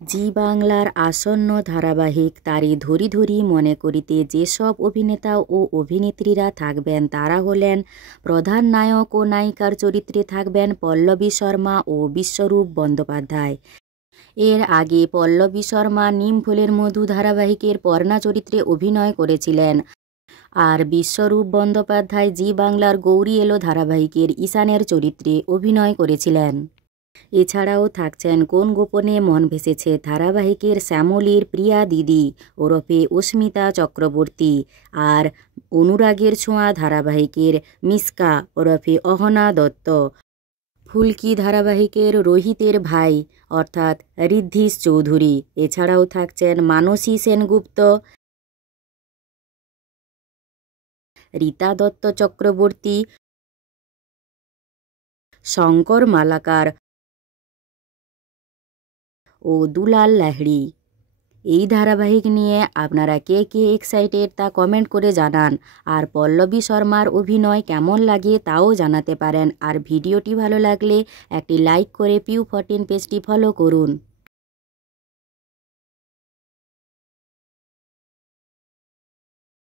জি বাংলার আসন্ন ধারাবাহিক তারে ধরি ধরি মনে করিতে যেসব অভিনেতা ও অভিনেত্রীরা থাকবেন তারা হলেন প্রধান নায়ক ও নায়িকার চরিত্রে থাকবেন পল্লবী শর্মা ও বিশ্বরূপ বন্দ্যোপাধ্যায়। এর আগে পল্লবী শর্মা নিম ফুলের মধু ধারাবাহিকের পর্ণা চরিত্রে অভিনয় করেছিলেন, আর বিশ্বরূপ বন্দ্যোপাধ্যায় জি বাংলার গৌরী এলো ধারাবাহিকের ঈশানের চরিত্রে অভিনয় করেছিলেন। এছাড়াও থাকছেন কোন গোপনে মন ভেসেছে ধারাবাহিকের শ্যামলীর প্রিয়া দিদি ওরফে অস্মিতা চক্রবর্তী, আর অনুরাগের ছোঁয়া ধারাবাহিকের মিস্কা ওরফে অহনা দত্ত, ফুলকি ধারাবাহিকের রোহিতের ভাই অর্থাৎ ঋদ্ধিশ চৌধুরী। এছাড়াও থাকছেন মানসী সেনগুপ্ত, রীতা দত্ত চক্রবর্তী, শঙ্কর মালাকার ও দুলাল লাহিড়ী। এই ধারাবাহিক নিয়ে আপনারা কে কে এক্সাইটেড তা কমেন্ট করে জানান, আর পল্লবী শর্মার অভিনয় কেমন লাগে তাও জানাতে পারেন। আর ভিডিওটি ভালো লাগলে একটি লাইক করে পিউ 14 পেজটি ফলো করুন।